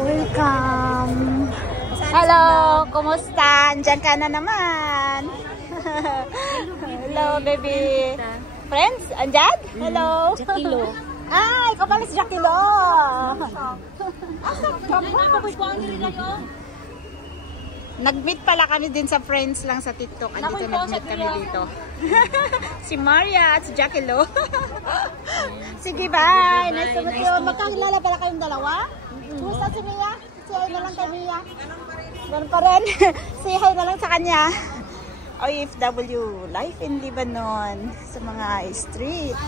Welcome. Hello, kumusta? Andiyan ka na naman. Hello, baby. Friends, andyan? Hello. Jackilo. Ay, ikaw pala si Jackilo. Nag-meet pala kami din sa friends lang sa TikTok. Andito nag-meet kami dito. Si Maria at si Jackilo. Sige, bye. Nice to meet you. Magkakilala pala kayong dalawa? Gusto si Mia? Say hi na lang kay Mia. Ganun pa rin. Say hi na lang sa kanya. OFW, life in Lebanon. Sa mga street.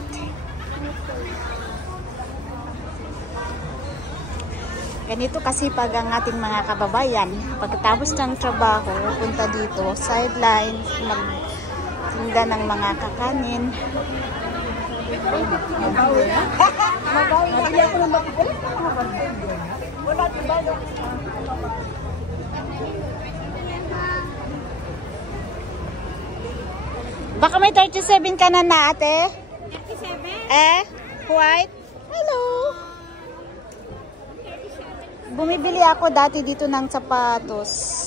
Ganito kasi pag ang ating mga kababayan, pagkatapos ng trabaho, punta dito, sideline, magtinda ng mga kakanin. Baka may 37 ka na ate? 37? White? Hello! Bumibili ako dati dito ng sapatos.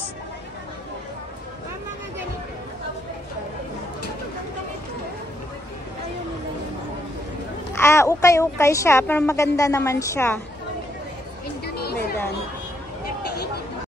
Ukay-ukay siya, pero maganda naman siya.